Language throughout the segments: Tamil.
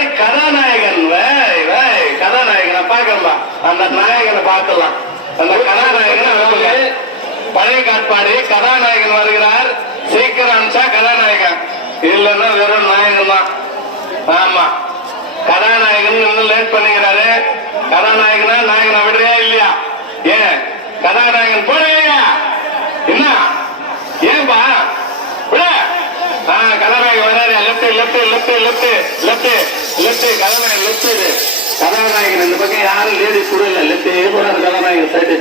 மாதிரி கதாநாயகன் கதாநாயகனை பார்க்கலாம். அந்த நாயகனை பார்க்கலாம். அந்த கதாநாயகனை பழைய காட்பாடு கதாநாயகன் வருகிறார். சீக்கிரம் அனுப்பிச்சா கதாநாயகன், இல்லைன்னா வெறும் நாயகன் தான். ஆமா, கதாநாயகன் இன்னும் லேட் பண்ணிக்கிறாரு. கதாநாயகனா நாயகனை விடுறியா இல்லையா? ஏன் கதாநாயகன் போடுவீங்க? என்ன ஏன்பா விட? கதாநாயகன் வராரு. Left left left left left left கதாநாயகன் லெப்ட். கதாநாயகன் இந்த பக்கம் யாரும் லேடிஸ் கூட இல்ல. லெப்ட் போறாரு கதாநாயகன் சைடு.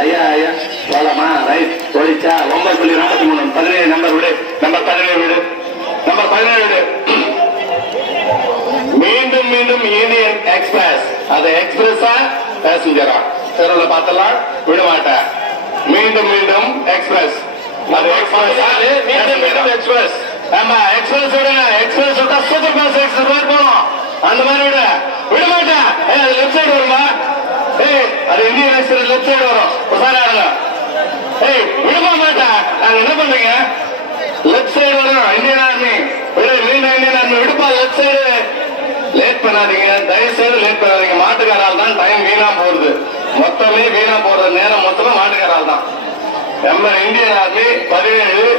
ஐயா ஐயா போலாமா? ரைட் போயிச்சா? 9.43 17 நம்பர் விடு. நம்பர் 17 விடு. நம்பர் 17 விடு. மீண்டும் மீண்டும் யூனியன் எக்ஸ்பிரஸ். அது எக்ஸ்பிரஸா பேசஞ்சரா தெருவுல பார்த்தலாம் விட மாட்டேன். மீண்டும் மீண்டும் எக்ஸ்பிரஸ். அது மீண்டும் மீண்டும் எக்ஸ்பிரஸ். ஆமா எக்ஸ்பிரஸ் விட. எக்ஸ்பிரஸ் விட்டா சூப்பர் பாஸ் எக்ஸ்பிரஸ் போகணும். அந்த மாதிரி விட விட மாட்டேன். அது லெப்ட் சைடு வருமா? அது இந்தியன் எக்ஸ்பிரஸ் லெப்ட் சைடு வரும். உசாராங்க. விடுமா மாட்டேன். நாங்க என்ன பண்றீங்க? லெப்ட் சைடு வரும். இந்தியன் ஆர்மி மீண்டும் இந்தியன் ஆர்மி விடுப்பா. லெப்ட் சைடு லேட் பண்ணாதீங்க, தயவு செய்து லேட் பண்ணாதீங்க. மாட்டுக்காரால் தான் டைம் வீணா போறது. மொத்தமே வீணா போறது. நேரம் மொத்தமே மாட்டுக்காரால் தான். நம்ம இந்தியன் ஆர்மி 17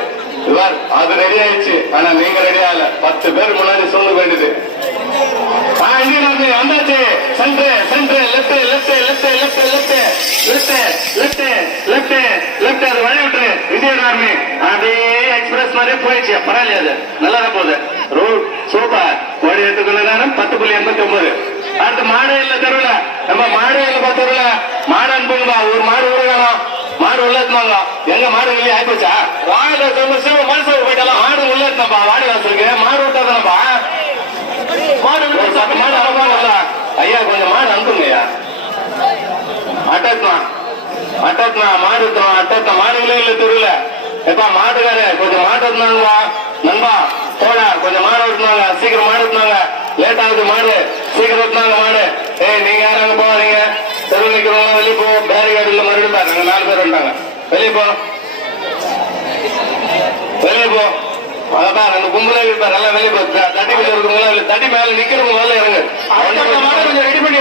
அது ரெடி ஆயிடுச்சு. ஆனா நீங்க ரெடி ஆகல. 10 பேர் முன்னாடி சொல்ல வேண்டியது. இந்தியன் ஆர்மி வந்தாச்சு. Centre centre left left left left left left left left left. அது வழி விட்டுரு. இந்தியன் ஆர்மி அப்படியே எக்ஸ்பிரஸ் மாதிரியே போயிடுச்சு. பரவாயில்லையா? அது நல்லாதான் போகுது. Route super. ஓடி எடுத்துக்கொள்ள நேரம் 10.89. அடுத்து மாடு இல்ல தெருவுல. நம்ம மாடு இல்லப்பா தெருவுல. மாடு அனுப்புங்கப்பா. ஒரு மாடு உருகணும். மாடு உள்ள எடுத்துவாங்க. எங்க மாடு வெளியே ஆயிப்போச்சா? வாயில மனசு போயிட்டாலும் மாடு உள்ள எடுத்தப்பா. வாடி வாசலுக்கு மாடு விட்டாதானப்பா. மாடு மாடு அனுப்பாங்கல்ல. ஐயா கொஞ்சம் மாடு அனுப்புங்கய்யா. அட்டத்தான் அட்டத்தான் மாடு அட்டத்தான் மாடுகளே இல்ல தெருவுல. எப்பா மாட்டுக்காரு கொஞ்சம் மாடு இருந்தாங்கப்பா. நண்பா போடா கொஞ்சம் மாடு ஓட்டுனாங்க. சீக்கிரம் மாடு ஓட்டுனாங்க. லேட் ஆகுது மாடு. சீக்கிரம் ஓட்டுனாங்க மாடு. நீங்க யாரும் அங்க போவாதீங்க. தெருவில் நிக்கிறவங்க வெளியே போ. பேரிகார்டுல மறுபடியும் பாருங்க. 4 பேர் வந்துட்டாங்க. வெளியே போ வெளியே போ. அதான் அந்த கும்பலே இருப்பாரு. எல்லாம் வெளியே போ. தட்டிக்குள்ள இருக்கிறவங்க தட்டி மேல நிக்கிறவங்க முதல்ல இறங்கு. கொஞ்சம் ரெடி பண்ணி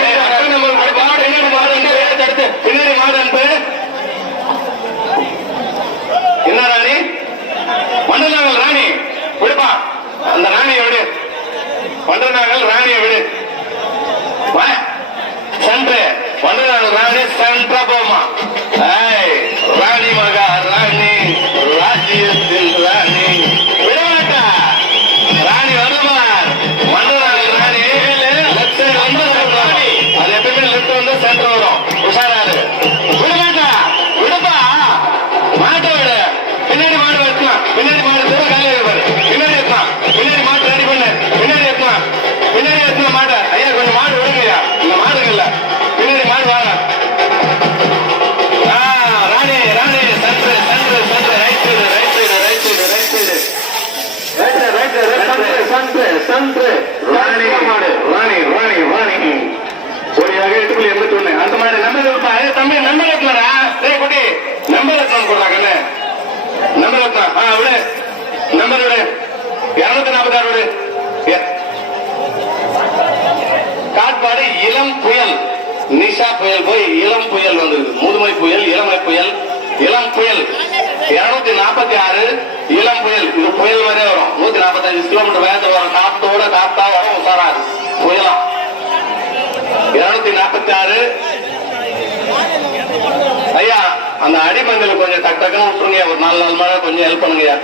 தடுத்து பின்னாடி மாடு அனுப்பு. என்ன ராணி? மண்டலாங்கல் ராணி விடுப்பா. அந்த ராணியை விடு. மண்டலாங்கல் ராணியை விடு. சென்று மண்டலாங்கல் ராணி சென்றா போமா. ராணி மகா ராணி ராஜ்யத்தில் ராணி விடமாட்டா. ராணி வரமா? மண்டலாங்கல் ராணி லெப்ட் சைடு வந்து அது எப்பயுமே லெப்ட் வந்து சென்டர் வரும். உஷாராரு. விடமாட்டா. விடுப்பா. மாட்டை விடு. பின்னாடி மாடு வைக்கலாம். பின்னாடி மாடு தூர காலையில் இருப்பாரு. பின்னாடி எத்தலாம். பின்னாடி மாட்டு ரெடி பண்ணு. பின்னாடி எத்தலாம். பின்னாடி எத்தலாம் மாட்டை. ஐயா கொஞ்சம் மாடு விடுங்கய்யா. இந்த மாடுங்க இல்ல. பின்னாடி மாடு வாங்க. Rani Rani centre centre centre right side right side right side right side right right centre centre Rani மாடு ராணி ராணி ராணி ஒளியாக 8.81. அந்த மாதிரி நம்பர் இருப்பா. தம்பி நம்பர் எத்தனடா? குட்டி நம்பர் எத்தனை போடுறாங்க? நம்பர் எத்தனை? விடு. நம்பர் விடு. 246 விடு. காட்பாடு இளம் புயல். நிஷா புயல் போய் இளம் புயல் வந்திருக்கு. முதுமை புயல் இளமை புயல் இளம் புயல் 246 இளம் புயல். இது புயல் வரை வரும். 145 கிலோமீட்டர் வேகத்தில் வரும். காத்தோட காத்தா வரும். உசாராது புயலாம். 246. ஐயா அந்த அடிமந்தில் கொஞ்சம் டக்கு டக்குன்னு விட்டுருங்க. ஒரு 4 மழை கொஞ்சம் ஹெல்ப் பண்ணுங்கய்யா.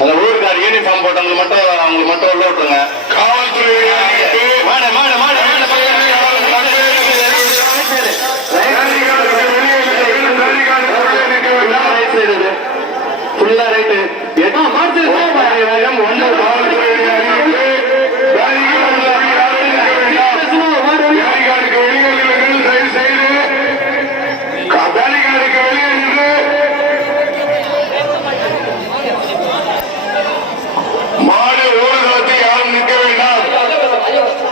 அந்த ஊருக்கார் யூனிஃபார்ம் போட்டவங்க மட்டும் அவங்களுக்கு மட்டும் உள்ள விட்டுருங்க. காவல்துறை மாடு மாடு மாடு ஃபுல்லா ரைட்டு. வேகம் 1